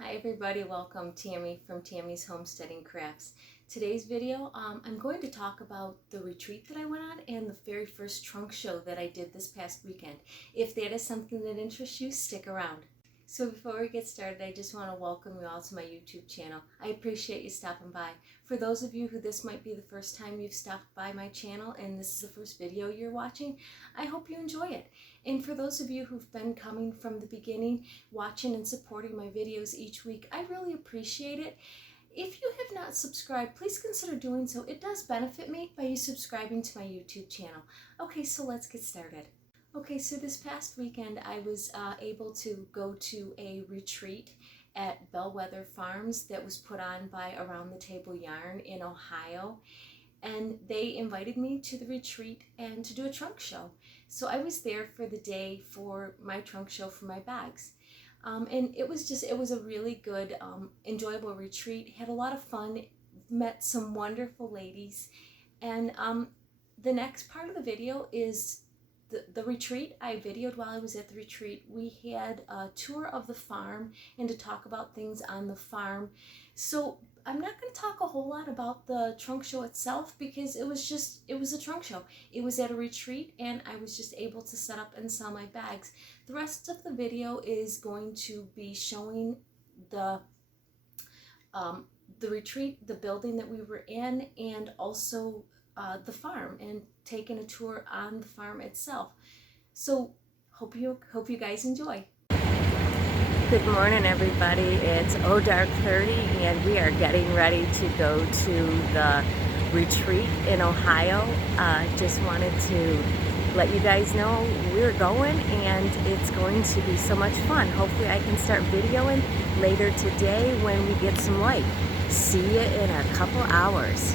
Hi everybody, welcome. Tammy from Tammy's Homesteading Crafts. Today's video, I'm going to talk about the retreat that I went on and the very first trunk show that I did this past weekend. If that is something that interests you, stick around. So before we get started, I just want to welcome you all to my YouTube channel. I appreciate you stopping by. For those of you who this might be the first time you've stopped by my channel and this is the first video you're watching, I hope you enjoy it. And for those of you who've been coming from the beginning, watching and supporting my videos each week, I really appreciate it. If you have not subscribed, please consider doing so. It does benefit me by you subscribing to my YouTube channel. Okay, so let's get started. Okay, so this past weekend I was able to go to a retreat at Bellwether Farms that was put on by Around the Table Yarn in Ohio. And they invited me to the retreat and to do a trunk show. So I was there for the day for my trunk show for my bags. And it was a really good, enjoyable retreat. Had a lot of fun, met some wonderful ladies. And the next part of the video is the retreat. I videoed while I was at the retreat. We had a tour of the farm and to talk about things on the farm. So I'm not going to talk a whole lot about the trunk show itself because it was a trunk show. It was at a retreat and I was just able to set up and sell my bags. The rest of the video is going to be showing the retreat, the building that we were in, and also the farm and taking a tour on the farm itself. So hope you guys enjoy. Good morning everybody. It's dark 30 and we are getting ready to go to the retreat in Ohio. Just wanted to let you guys know we're going and it's going to be so much fun. Hopefully I can start videoing later today when we get some light. See you in a couple hours.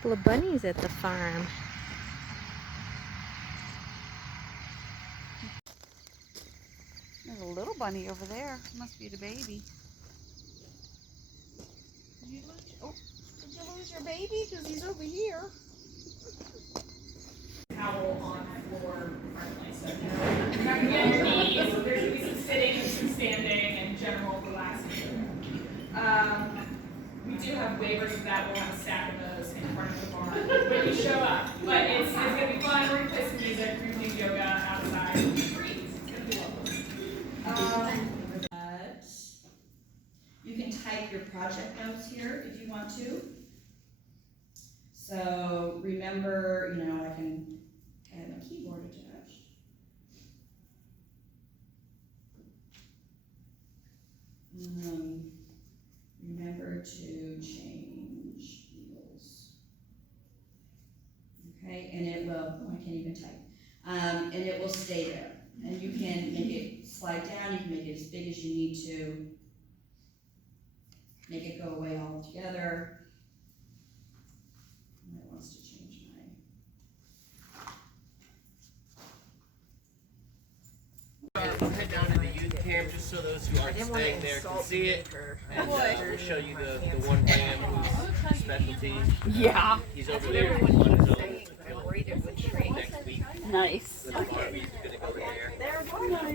Couple of bunnies at the farm. There's a little bunny over there. Must be the baby. Did you lose your baby? Because he's over here. Towel on the floor friendly, so you're not gonna get on your knees. There's gonna be some sitting and some standing and general relaxing. We do have waivers of that. We'll have a stack of those in front of the barn when you show up. But it's gonna be fun. We're gonna play some music. We're gonna do yoga outside. It's gonna be lovely. You can type your project notes here if you want to. So remember, I can have my keyboard attached. Remember to change wheels. Okay, and it will, I can't even type. And it will stay there. And you can make it slide down, you can make it as big as you need to. Make it go away altogether. And it wants to change We'll head down to the youth camp just so those who aren't staying there can see it. And we'll show you the one man whose specialty. Yeah. He's over there in one zone. Next week. Nice. The Barbies are gonna go there.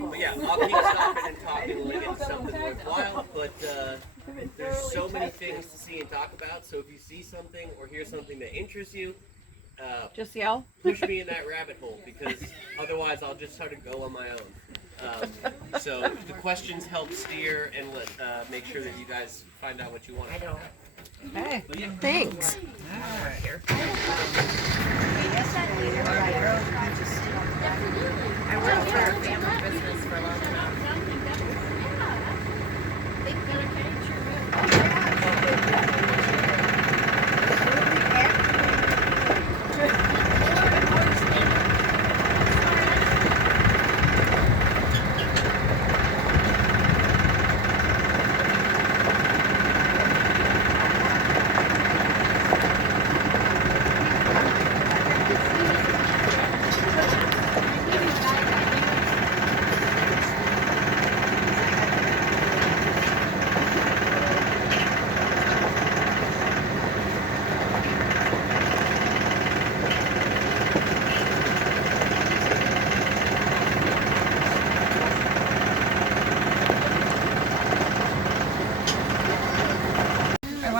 But yeah, I'll keep stopping and talking and get into something worthwhile. But there's so many things to see and talk about. So if you see something or hear something that interests you, Just yell. push me in that rabbit hole because otherwise I'll just sort of go on my own. So the questions help steer and make sure that you guys find out what you want. I know. Hey. Yeah. Thanks. I worked for a family business for a long time.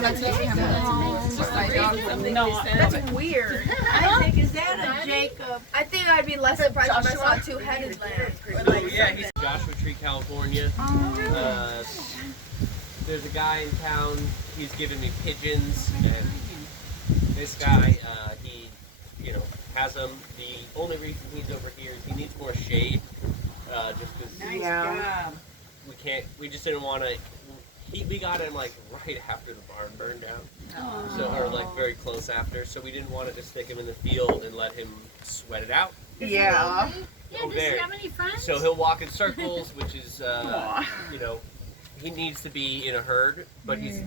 want to take him home. My dog would not. That's weird. I think, is that a Jacob? I think I'd be less surprised if I saw a two-headed lamb. So yeah, he's in Joshua Tree, California. There's a guy in town. He's giving me pigeons, and this guy, he, has them. The only reason he's over here is he needs more shade, just because we just didn't want to. We got him like right after the barn burned down, so or like very close after. So we didn't want to just stick him in the field and let him sweat it out. Yeah. Does he have any friends? So he'll walk in circles, which is he needs to be in a herd, but he's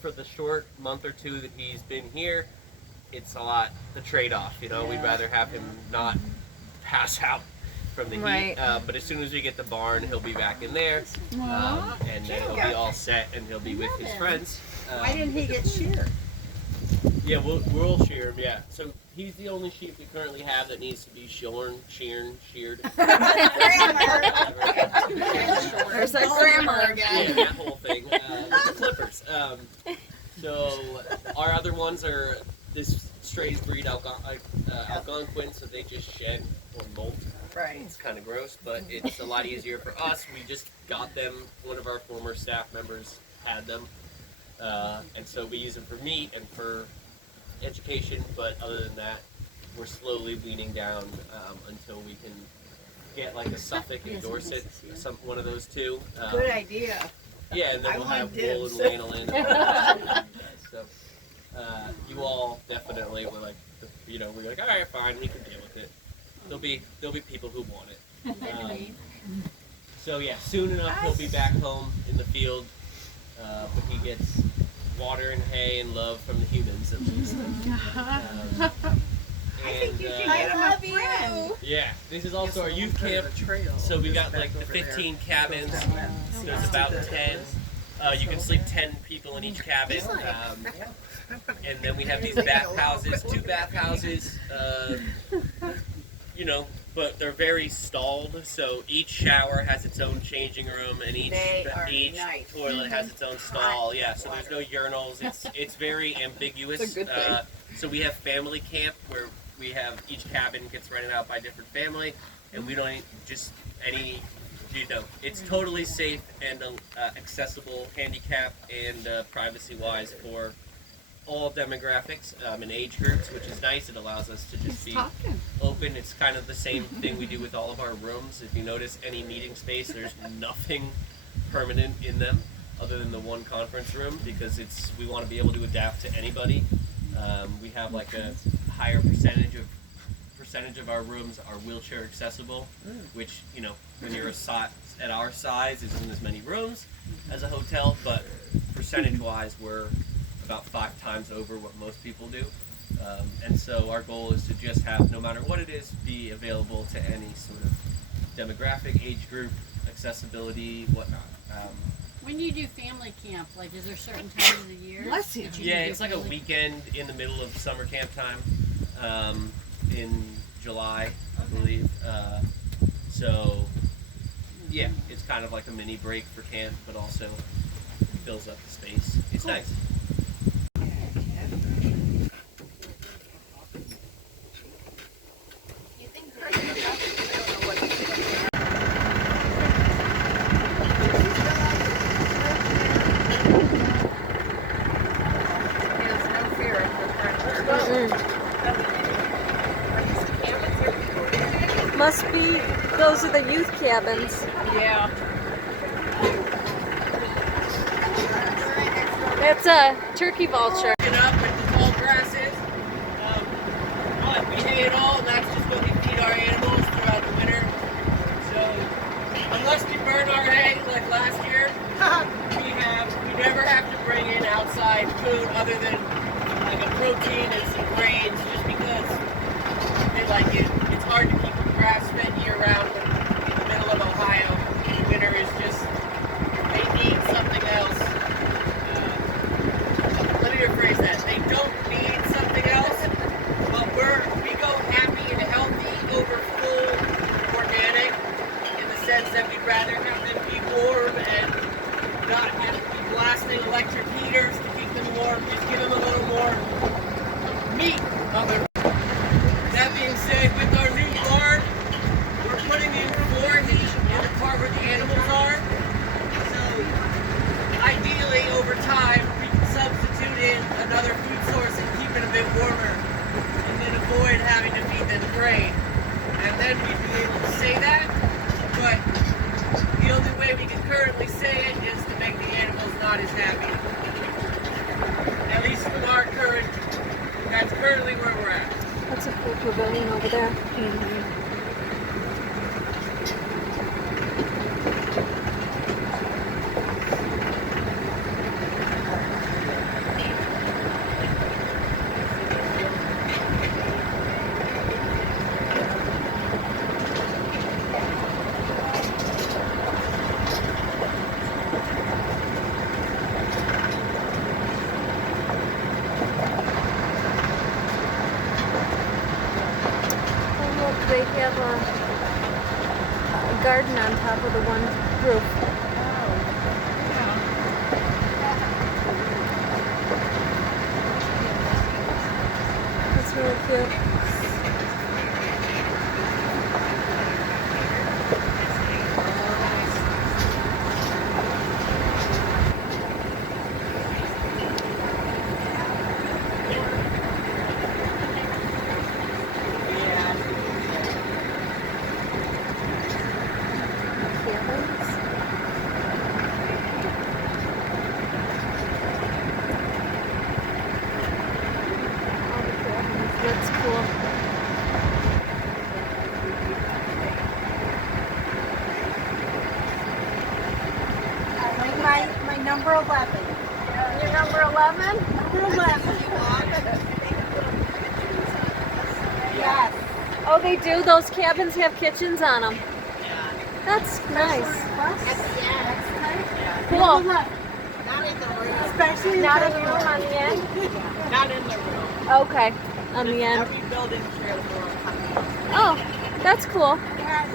for the short month or two that he's been here, it's a lot the trade-off. We'd rather have him not pass out from the heat. But as soon as we get the barn, he'll be back in there, and then he'll be all set, and he'll be with his friends. Why didn't he get sheared? Yeah, we'll shear him. Yeah, so he's the only sheep we currently have that needs to be sheared. There's that grammar again. Yeah, that whole thing. The clippers. So our other ones are this strays breed Algonquin, so they just shed or molt. Right. It's kind of gross, but it's a lot easier for us. We just got them. One of our former staff members had them, and so we use them for meat and for education. But other than that, we're slowly weaning down until we can get like a Suffolk and Dorset, one of those two. Good idea. Yeah, and then we'll have wool and lanolin. So you all definitely were like, we're like, all right, fine, we can deal with it. There'll be people who want it. So yeah, soon enough he'll be back home in the field, but he gets water and hay and love from the humans at least. I love you. Yeah, this is also our youth camp. So we got like the 15 cabins. There's about 10. You can sleep 10 people in each cabin. And then we have these bathhouses, 2 bathhouses. But they're very stalled. So each shower has its own changing room, and each toilet has its own stall. Yeah, so there's no urinals. It's very ambiguous. So we have family camp where we have each cabin gets rented out by a different family, and we don't just any. It's totally safe and accessible, handicap and privacy-wise for all demographics and age groups, which is nice. It allows us to just be open. It's kind of the same thing we do with all of our rooms. If you notice any meeting space, there's nothing permanent in them other than the one conference room, because we want to be able to adapt to anybody. We have like a higher percentage of our rooms are wheelchair accessible, which when you're at our size isn't as many rooms as a hotel, but percentage-wise we're about 5 times over what most people do. And so our goal is to just have, no matter what it is, be available to any sort of demographic, age group, accessibility, whatnot. When do you do family camp? Like, is there certain times of the year? Yeah, it's like a weekend in the middle of summer camp time, in July, I believe. So, yeah, it's kind of like a mini break for camp, but also fills up the space. It's nice. Must be, those are the youth cabins. Yeah. That's a turkey vulture. Up with the tall grasses, but we hay it all, and that's just what we feed our animals throughout the winter. So unless we burn our hay like last year, we never have to bring in outside food other than like a protein and some grains, just because they like it. It's hard to keep them grass-fed year-round in the middle of Ohio. The winter is just, they need something else. Let me rephrase that. They don't need something else, but we go happy and healthy over full organic, in the sense that we'd rather have them be warm and not have to be blasting electric heaters to keep them warm meat of it. That being said, with our new barn, we're putting in floor heat in the part where the animals are. So ideally, over time, we can substitute in another food source and keep it a bit warmer, and then avoid having to feed them grain. And then we'd be able to say that, but the only way we can currently say it is to make the animals not as happy. At least from our current, that's currently where we're at. That's a cool pavilion over there. They have a garden on top of the one roof. That's really cute. That's cool. My number 11. Your number 11? Number 11. Yes. Oh, they do? Those cabins have kitchens on them. That's nice. Cool. Not in the room. Especially Not in the room on the end? Not in the room. Okay, on the end. Every building shares a room. Oh, that's cool. It has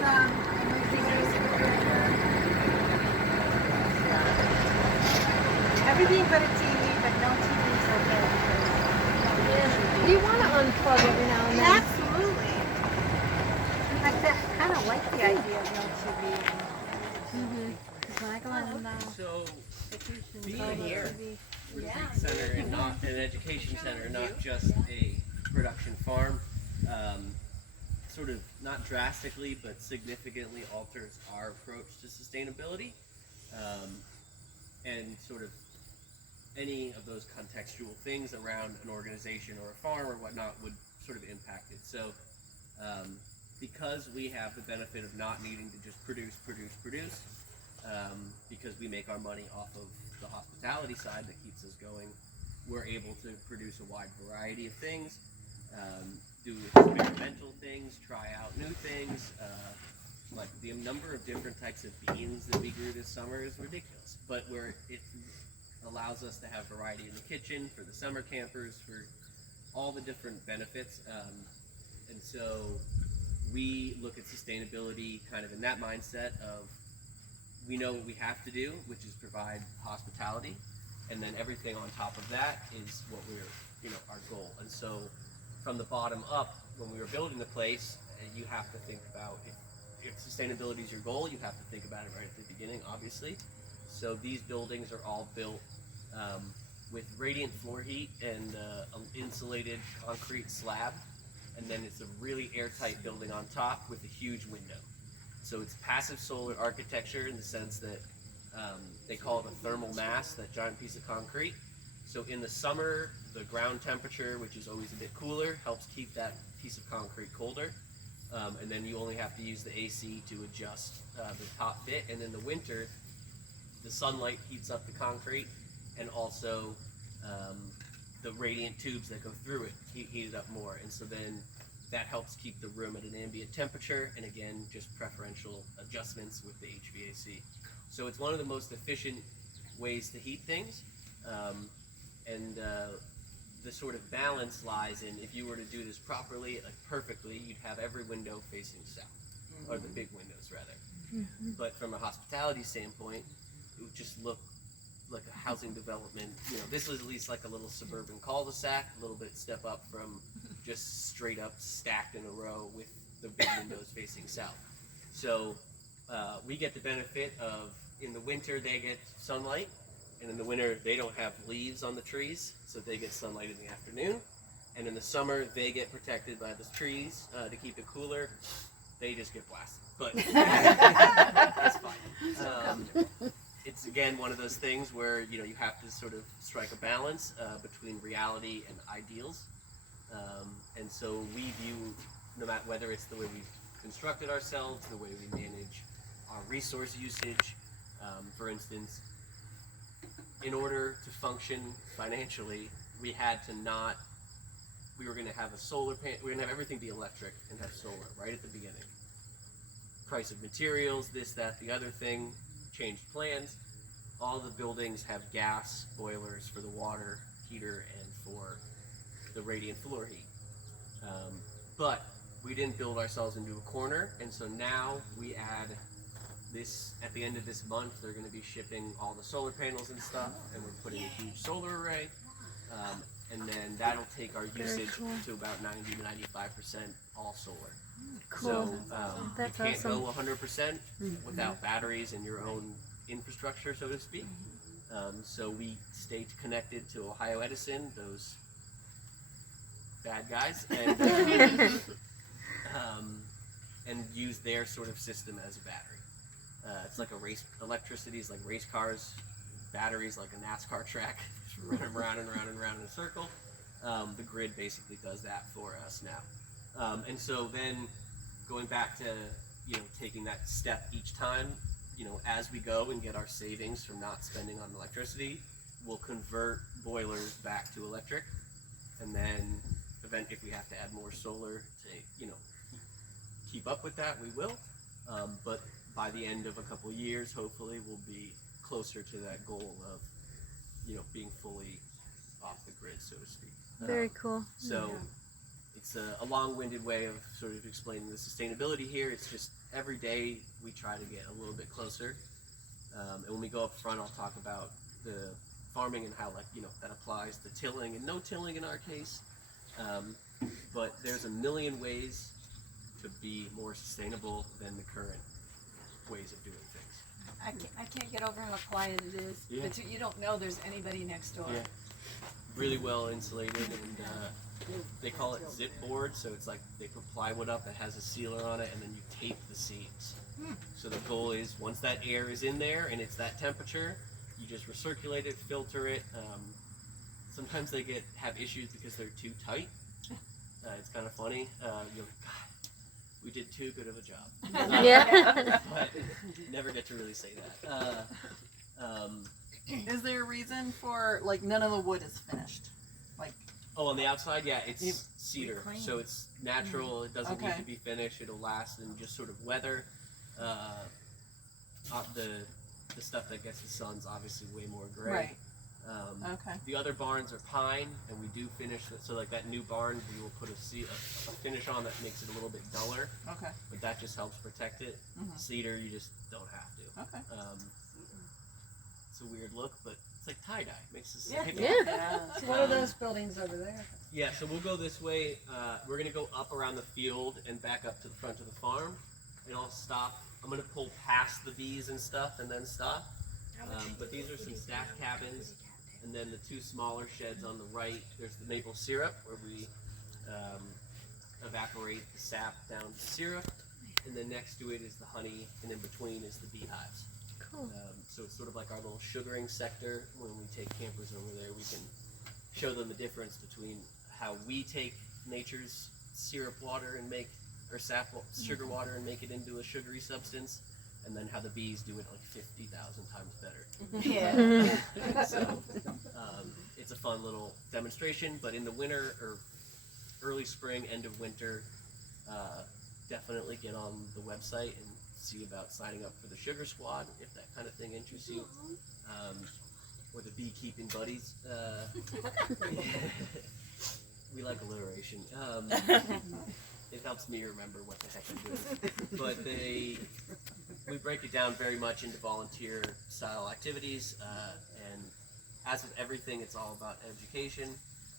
everything but a TV, but no TV's okay. You want to unplug every now and then. Absolutely. I kind of like the idea of no TV. Because I go on So, being here, retreat center and not an education center, not just a production farm, sort of not drastically but significantly alters our approach to sustainability, and sort of any of those contextual things around an organization or a farm or whatnot would sort of impact it. So because we have the benefit of not needing to just produce, because we make our money off of the hospitality side that keeps us going, we're able to produce a wide variety of things, do experimental things, try out new things. Like the number of different types of beans that we grew this summer is ridiculous, but it allows us to have variety in the kitchen for the summer campers, for all the different benefits. And so we look at sustainability kind of in that mindset of, we know what we have to do, which is provide hospitality, and then everything on top of that is what our goal. And so from the bottom up, when we were building the place, you have to think about, if sustainability is your goal, you have to think about it right at the beginning, obviously. So these buildings are all built with radiant floor heat and an insulated concrete slab, and then it's a really airtight building on top with a huge window. So it's passive solar architecture in the sense that they call it a thermal mass, that giant piece of concrete. So in the summer, the ground temperature, which is always a bit cooler, helps keep that piece of concrete colder. And then you only have to use the AC to adjust the top bit. And in the winter, the sunlight heats up the concrete, and also the radiant tubes that go through it heat it up more. And so then that helps keep the room at an ambient temperature, and again, just preferential adjustments with the HVAC. So it's one of the most efficient ways to heat things. The sort of balance lies in, if you were to do this properly, like perfectly, you'd have every window facing south, or the big windows rather. But from a hospitality standpoint, it would just look like a housing development. This was at least like a little suburban cul-de-sac, a little bit step up from just straight up stacked in a row with the big windows facing south. So we get the benefit of, in the winter they get sunlight, and in the winter they don't have leaves on the trees, so they get sunlight in the afternoon. And in the summer they get protected by the trees to keep it cooler. They just get blasted, but it's fine. It's again one of those things where you have to sort of strike a balance between reality and ideals, and so we view, no matter whether it's the way we've constructed ourselves, the way we manage our resource usage. For instance, in order to function financially, we had to not. We were going to have a solar panel. We were going to have everything be electric and have solar right at the beginning. Price of materials, this, that, the other thing, changed plans. All the buildings have gas boilers for the water heater and for the radiant floor heat. But we didn't build ourselves into a corner, and so now we add this, at the end of this month, they're going to be shipping all the solar panels and stuff, and we're putting a huge solar array. And then that'll take our usage to about 90 to 95% all solar. Cool. So That's you can't awesome. go 100% without batteries and your own infrastructure, so to speak. So we stayed connected to Ohio Edison, those bad guys, and use their sort of system as a battery. It's like a race. Electricity is like race cars. Batteries like a NASCAR track, just running around and around and around in a circle. The grid basically does that for us now. And so then going back to taking that step each time, as we go and get our savings from not spending on electricity, we'll convert boilers back to electric, and then if we have to add more solar to keep up with that, we will. But by the end of a couple years, hopefully, we'll be closer to that goal of being fully off the grid, so to speak. Very cool. So it's a long-winded way of sort of explaining the sustainability here. It's just every day we try to get a little bit closer, and when we go up front, I'll talk about the farming and how that applies to tilling and no tilling in our case. But there's a million ways to be more sustainable than the current ways of doing things. I can't get over how quiet it is. Yeah. But you don't know there's anybody next door. Yeah. Really well insulated, and they call it zip board, so it's like they put plywood up that has a sealer on it, and then you tape the seams. So the goal is, once that air is in there and it's that temperature, you just recirculate it, filter it. Sometimes they have issues because they're too tight. It's kind of funny. You're like, God, we did too good of a job. Yeah. But never get to really say that. Is there a reason for, like, none of the wood is finished? Like, on the outside, yeah, it's You cedar, reclaim. so it's natural. It doesn't need Okay. to be finished. It'll last in just sort of weather. The stuff that gets the sun's obviously way more gray. right, okay. The other barns are pine, and we do finish. So like that new barn, we will put a finish on that makes it a little bit duller, Okay, but that just helps protect it. Mhm. Cedar, you just don't have to. okay. It's a weird look, but it's like tie-dye. Makes the same. Yeah. So what are those buildings over there? Yeah, so we'll go this way. We're gonna go up around the field and back up to the front of the farm, and I'll stop. I'm gonna pull past the bees and stuff and then stop. But these are some staff cabins, and then the two smaller sheds on the right. There's the maple syrup, where we evaporate the sap down to syrup, and then next to it is the honey, and in between is the beehives. Cool. So it's sort of like our little sugaring sector. When we take campers over there, we can show them the difference between how we take nature's syrup water and sugar water and make it into a sugary substance, and then how the bees do it like 50,000 times better. Yeah. So it's a fun little demonstration. But in the winter or early spring, end of winter, definitely get on the website and see about signing up for the sugar squad if that kind of thing interests you, or the beekeeping buddies. We like alliteration. It helps me remember what the heck I'm doing. But we break it down very much into volunteer style activities, and as with everything, it's all about education.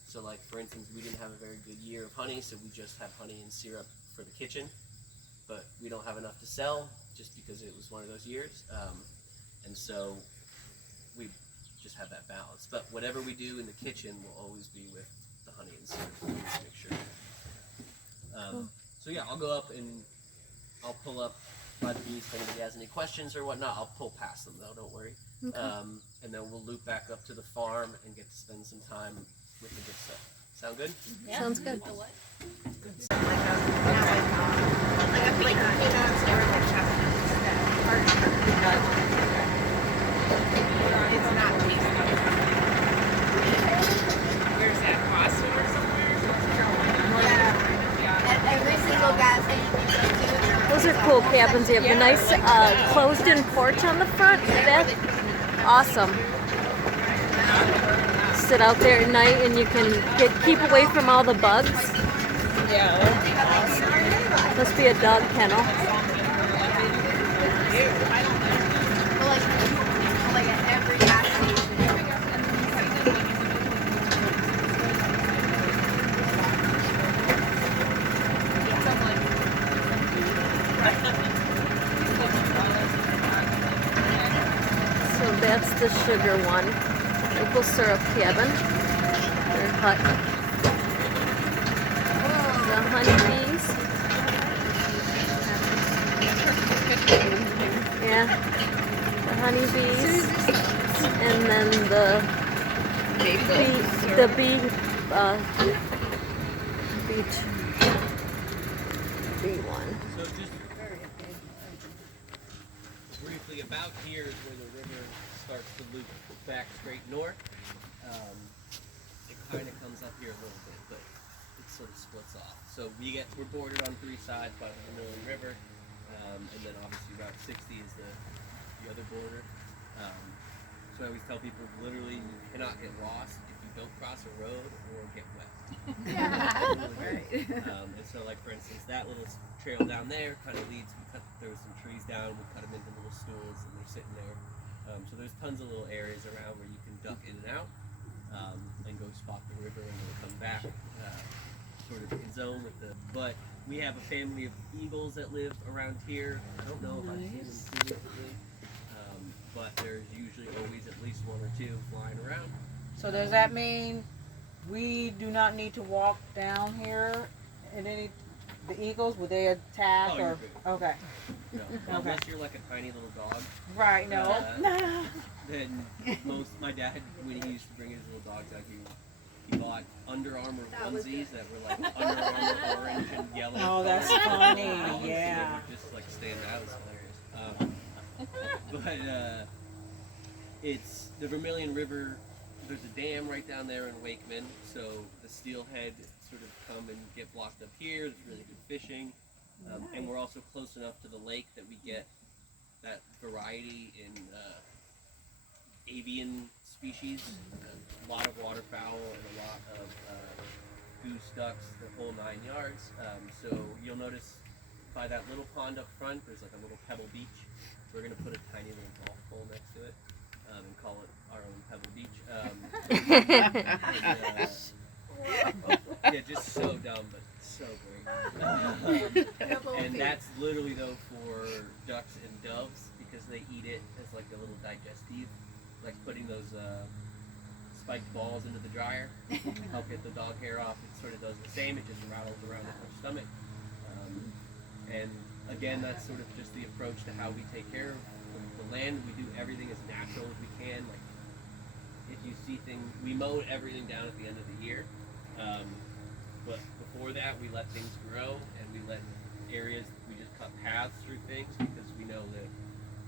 So like, for instance, we didn't have a very good year of honey, so we just have honey and syrup for the kitchen, but we don't have enough to sell just because it was one of those years. And so we just have that balance. But whatever we do in the kitchen will always be with the honey and syrup, to make sure. So yeah, I'll go up and I'll pull up by the bees. If anybody has any questions or whatnot, I'll pull past them though, don't worry. Okay. And then we'll loop back up to the farm and get to spend some time with the good stuff. Sound good? Yeah. Sounds good. It's not where's that, Boston or somewhere? Every single gas station. Those are cool cabins. You have a nice closed-in porch on the front. That's awesome. Sit out there at night and you can keep away from all the bugs. Yeah. Must be a dog kennel. Like at every gas station. So that's the sugar one. Maple syrup cabin. Their hut. The honeybees. Yeah. The honeybees. And then the bee one. So just briefly, about here is where the river starts to loop back straight north. It kind of comes up here a little bit, but it sort of splits off. So we're bordered on three sides by the Vermilion River, and then obviously Route 60 is the other border. So I always tell people, literally, you cannot get lost if you don't cross a road or get wet. And so, like for instance, that little trail down there kind of leads. There were some trees down. We cut them into little stools, and they're sitting there. So there's tons of little areas around where you can duck in and out, and go spot the river, and then come back, sort of in zone with the. But we have a family of eagles that live around here. I don't know if I've seen them too recently, but there's usually always at least one or two flying around. So does that mean we do not need to walk down here in the eagles? Would they attack Oh, or? Okay. No, unless you're like a tiny little dog. Right. No. Then my dad, when he used to bring his little dogs out, he bought Under Armour onesies that were like Under Armour orange and yellow. Oh, that's funny. Yeah. They would just like stand out. It's hilarious. But it's the Vermilion River. There's a dam right down there in Wakeman, so the steelhead sort of come and get blocked up here. There's really good fishing, and we're also close enough to the lake that we get that variety in avian species, a lot of waterfowl and a lot of goose, ducks, the whole 9 yards. So you'll notice by that little pond up front, there's like a little pebble beach. We're going to put a tiny little golf hole next to it and call it our own Pebble Beach. Yeah, just so dumb, but so great. And that's literally though for ducks and doves because they eat it as like a little digestive, like putting those spiked balls into the dryer, help get the dog hair off. It sort of does the same. It just rattles around in their stomach. And again, that's sort of just the approach to how we take care of the land. We do everything as natural as we can. Like if you see things, we mow everything down at the end of the year. But before that, we let things grow, and we let areas, we just cut paths through things because we know that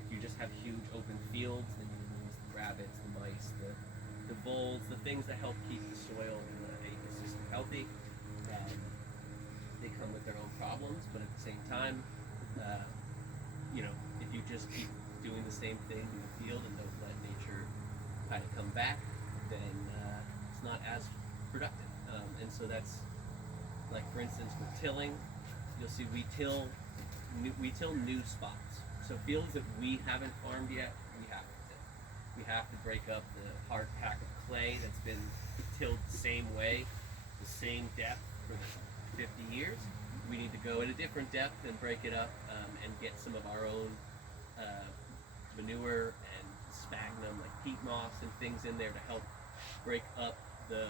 if you just have huge open fields, then you lose the rabbits, the mice, the voles, the things that help keep the soil and the ecosystem healthy. They come with their own problems, but at the same time, if you just keep doing the same thing in the field and don't let nature kind of come back, then it's not as productive. And so that's, like for instance with tilling, you'll see we till new spots. So fields that we haven't farmed yet, we have to till. We have to break up the hard pack of clay that's been tilled the same way, the same depth for the 50 years. We need to go at a different depth and break it up and get some of our own manure and sphagnum, like peat moss and things in there to help break up the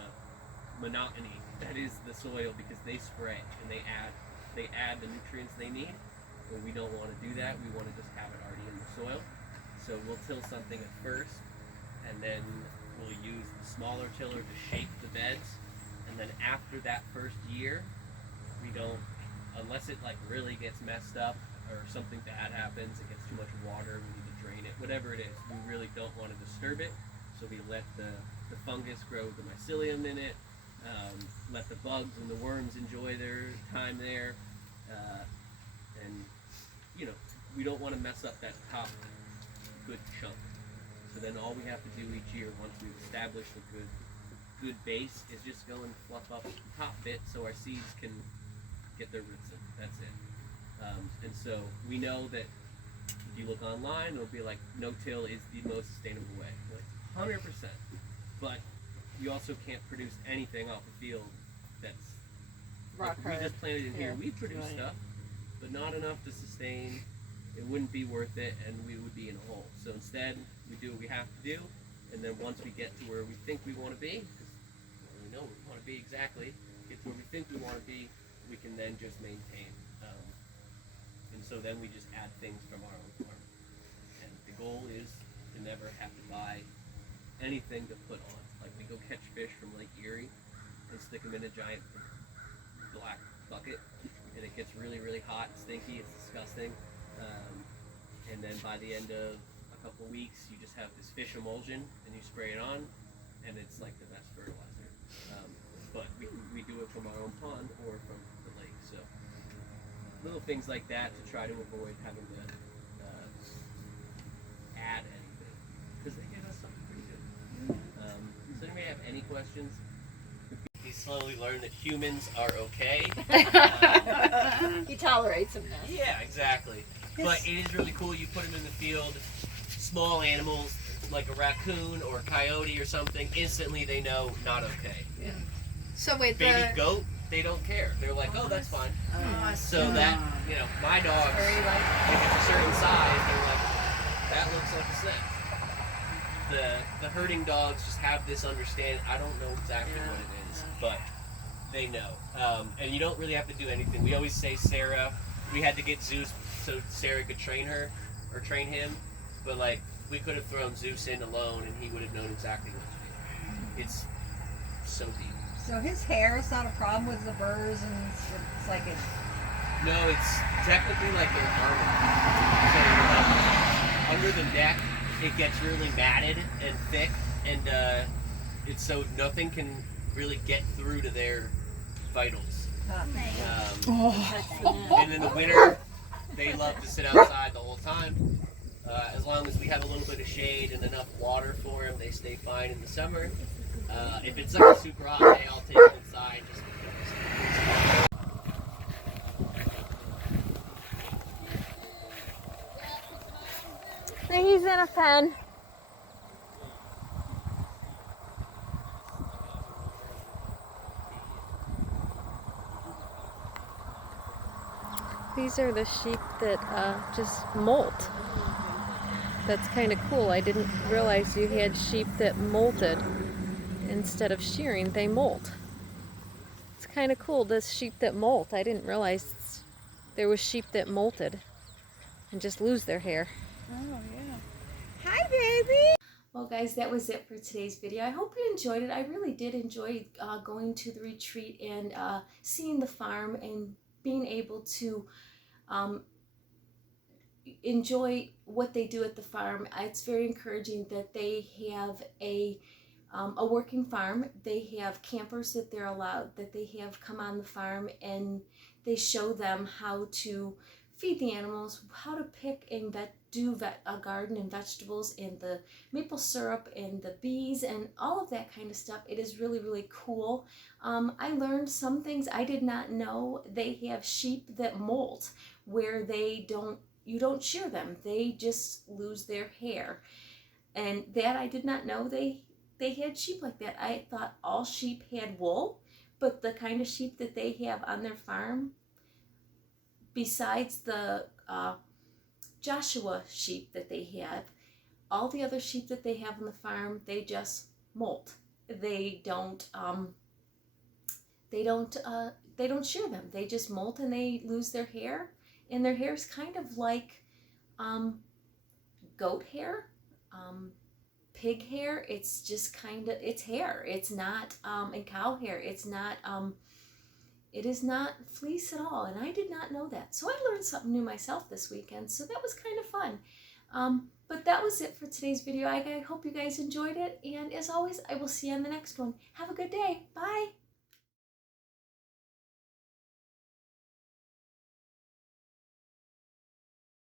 monotony that is the soil, because they spray and they add the nutrients they need, and we don't want to do that. We want to just have it already in the soil. So we'll till something at first, and then we'll use the smaller tiller to shape the beds, and then after that first year, we don't, unless it like really gets messed up or something bad happens, it gets too much water, we need to drain it, whatever it is, we really don't want to disturb it. So we let the fungus grow the mycelium in it, let the bugs and the worms enjoy their time there, and you know, we don't want to mess up that top good chunk. So then all we have to do each year, once we've established a good base, is just go and fluff up the top bit so our seeds can get their roots in. That's it. And so we know that if you look online, it'll be like no-till is the most sustainable way. Like 100%. But you also can't produce anything off the field that's rock like, hard. we just planted in here. Yeah. We produce stuff, but not enough to sustain. It wouldn't be worth it, and we would be in a hole. So instead, we do what we have to do, and then once we get to where we think we want to be, because we know where we want to be exactly, get to where we think we want to be, we can then just maintain. And so then we just add things from our own farm. And the goal is to never have to buy anything to put on. Like we go catch fish from Lake Erie and stick them in a giant black bucket, and it gets really, really hot and stinky. It's disgusting. And then by the end of a couple weeks, you just have this fish emulsion, and you spray it on, and it's like the best fertilizer. But we do it from our own pond or from the lake. So little things like that to try to avoid having to add anything, because they give us something pretty good. Does anybody have any questions? We slowly learn that humans are okay. He tolerates them now. Yeah, exactly. But it is really cool. You put them in the field, small animals like a raccoon or a coyote or something, instantly they know not okay. Yeah. So wait, Baby goat, they don't care. They're like, oh, that's fine. So that, you know, my dogs, if it's a certain size, they're like, that looks like a snake. The herding dogs just have this understanding. I don't know exactly what it is, but they know. And you don't really have to do anything. We always say Sarah, we had to get Zeus so Sarah could train her, or train him, but like, we could have thrown Zeus in alone and he would have known exactly what to do. It's so deep. So his hair is not a problem with the burrs, and it's like a... No, it's technically like an armor. So under the neck, it gets really matted and thick, and it's so nothing can really get through to their vitals. And in the winter, they love to sit outside the whole time. As long as we have a little bit of shade and enough water for them, they stay fine in the summer. If it's like a super hot day, I'll take them inside just because. He's in a pen. These are the sheep that just molt. That's kind of cool. I didn't realize you had sheep that molted. Instead of shearing, they molt. It's kind of cool, this sheep that molt. I didn't realize there was sheep that molted and just lose their hair. Oh, yeah. Hi, baby! Well guys, that was it for today's video. I hope you enjoyed it. I really did enjoy going to the retreat and seeing the farm and being able to enjoy what they do at the farm. It's very encouraging that they have a working farm. They have campers that they're allowed, that they have come on the farm, and they show them how to feed the animals, how to pick and do a garden and vegetables and the maple syrup and the bees and all of that kind of stuff. It is really, really cool. I learned some things I did not know. They have sheep that molt, where you don't shear them. They just lose their hair. And that I did not know they they had sheep like that. I thought all sheep had wool, but the kind of sheep that they have on their farm, besides the Joshua sheep that they have, all the other sheep that they have on the farm, they just molt. They don't shear them. They just molt and they lose their hair, and their hair is kind of like goat hair, pig hair. It's just kind of, it's hair. It's not and cow hair. It's not it is not fleece at all, and I did not know that. So I learned something new myself this weekend, so that was kind of fun. But that was it for today's video. I hope you guys enjoyed it, and as always, I will see you on the next one. Have a good day. Bye.